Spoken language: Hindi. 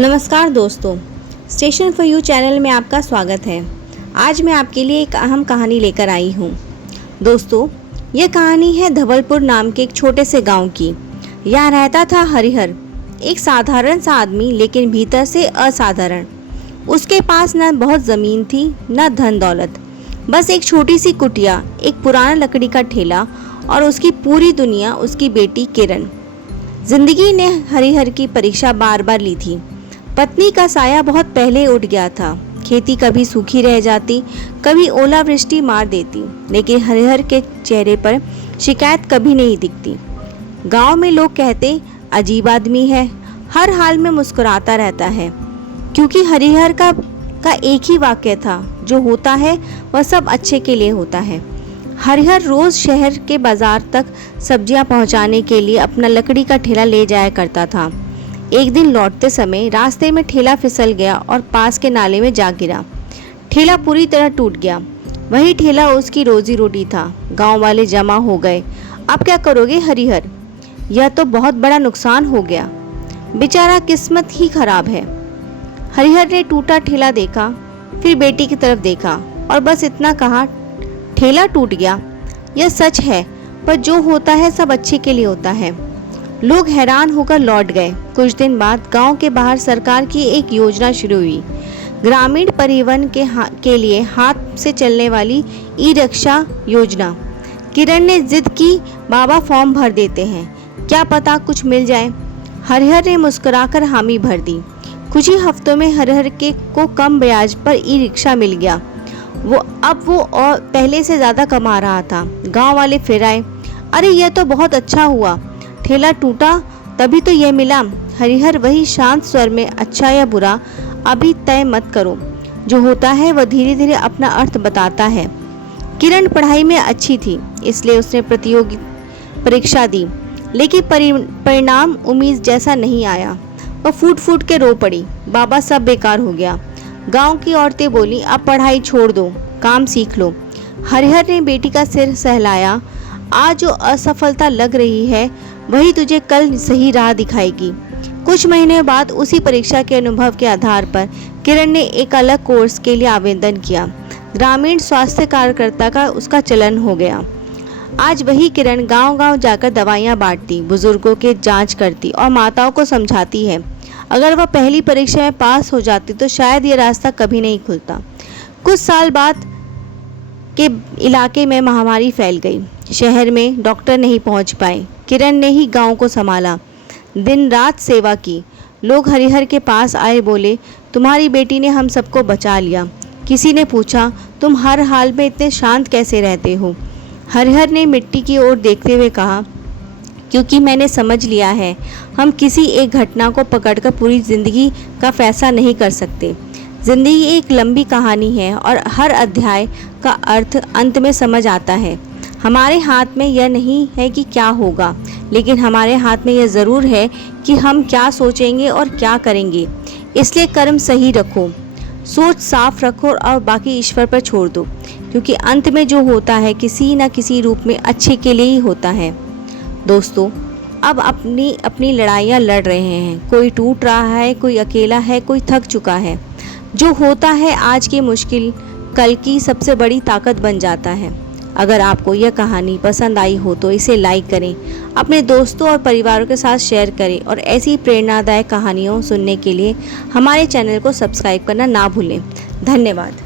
नमस्कार दोस्तों, स्टेशन फॉर यू चैनल में आपका स्वागत है। आज मैं आपके लिए एक अहम कहानी लेकर आई हूँ। दोस्तों, यह कहानी है धवलपुर नाम के एक छोटे से गांव की। यहाँ रहता था हरिहर, एक साधारण सा आदमी, लेकिन भीतर से असाधारण। उसके पास न बहुत ज़मीन थी, न धन दौलत, बस एक छोटी सी कुटिया, एक पुराना लकड़ी का ठेला और उसकी पूरी दुनिया उसकी बेटी किरण। जिंदगी ने हरिहर की परीक्षा बार बार ली थी। पत्नी का साया बहुत पहले उठ गया था। खेती कभी सूखी रह जाती, कभी ओलावृष्टि मार देती, लेकिन हरिहर के चेहरे पर शिकायत कभी नहीं दिखती। गांव में लोग कहते, अजीब आदमी है, हर हाल में मुस्कुराता रहता है। क्योंकि हरिहर का एक ही वाक्य था, जो होता है वह सब अच्छे के लिए होता है। हरिहर रोज शहर के बाजार तक सब्जियां पहुंचाने के लिए अपना लकड़ी का ठेला ले जाया करता था। एक दिन लौटते समय रास्ते में ठेला फिसल गया और पास के नाले में जा गिरा। ठेला पूरी तरह टूट गया। वही ठेला उसकी रोजी रोटी था। गांव वाले जमा हो गए। अब क्या करोगे हरिहर? यह तो बहुत बड़ा नुकसान हो गया। बेचारा, किस्मत ही खराब है। हरिहर ने टूटा ठेला देखा, फिर बेटी की तरफ देखा और बस इतना कहा, ठेला टूट गया, यह सच है, पर जो होता है सब अच्छे के लिए होता है। लोग हैरान होकर लौट गए। कुछ दिन बाद गांव के बाहर सरकार की एक योजना शुरू हुई। ग्रामीण परिवहन के लिए हाथ से चलने वाली ई रिक्शा योजना। किरण ने जिद की, बाबा फॉर्म भर देते हैं, क्या पता कुछ मिल जाए। हरिहर ने मुस्कुराकर हामी भर दी। कुछ ही हफ्तों में हरिहर को कम ब्याज पर ई रिक्शा मिल गया। वो और पहले से ज़्यादा कमा रहा था। गांव वाले फिर आए, अरे यह तो बहुत अच्छा हुआ, ठेला टूटा तभी तो यह मिला। हरिहर वही शांत स्वर में, अच्छा या बुरा अभी तय मत करो, जो होता है वह धीरे धीरे अपना अर्थ बताता है। किरण पढ़ाई में अच्छी थी, इसलिए उसने प्रतियोगी परीक्षा दी, लेकिन परिणाम उम्मीद जैसा नहीं आया। वह फूट फूट के रो पड़ी, बाबा सब बेकार हो गया। गांव की औरतें बोली, अब पढ़ाई छोड़ दो, काम सीख लो। हरिहर ने बेटी का सिर सहलाया, आज जो असफलता लग रही है वही तुझे कल सही राह दिखाएगी। कुछ महीने बाद उसी परीक्षा के अनुभव के आधार पर किरण ने एक अलग कोर्स के लिए आवेदन किया। ग्रामीण स्वास्थ्य कार्यकर्ता का उसका चलन हो गया। आज वही किरण गांव-गांव जाकर दवाइयां बांटती, बुजुर्गों के जांच करती और माताओं को समझाती है। अगर वह पहली परीक्षा में पास हो जाती तो शायद ये रास्ता कभी नहीं खुलता। कुछ साल बाद के इलाके में महामारी फैल गई। शहर में डॉक्टर नहीं पहुंच पाए। किरण ने ही गांव को संभाला, दिन रात सेवा की। लोग हरिहर के पास आए, बोले, तुम्हारी बेटी ने हम सबको बचा लिया। किसी ने पूछा, तुम हर हाल में इतने शांत कैसे रहते हो? हरिहर ने मिट्टी की ओर देखते हुए कहा, क्योंकि मैंने समझ लिया है, हम किसी एक घटना को पकड़कर पूरी जिंदगी का फैसला नहीं कर सकते। जिंदगी एक लंबी कहानी है और हर अध्याय का अर्थ अंत में समझ आता है। हमारे हाथ में यह नहीं है कि क्या होगा, लेकिन हमारे हाथ में यह ज़रूर है कि हम क्या सोचेंगे और क्या करेंगे। इसलिए कर्म सही रखो, सोच साफ रखो और बाकी ईश्वर पर छोड़ दो, क्योंकि अंत में जो होता है किसी न किसी रूप में अच्छे के लिए ही होता है। दोस्तों, अब अपनी अपनी लड़ाइयाँ लड़ रहे हैं। कोई टूट रहा है, कोई अकेला है, कोई थक चुका है। जो होता है आज की मुश्किल कल की सबसे बड़ी ताकत बन जाता है। अगर आपको यह कहानी पसंद आई हो तो इसे लाइक करें, अपने दोस्तों और परिवारों के साथ शेयर करें और ऐसी प्रेरणादायक कहानियों सुनने के लिए हमारे चैनल को सब्सक्राइब करना ना भूलें। धन्यवाद।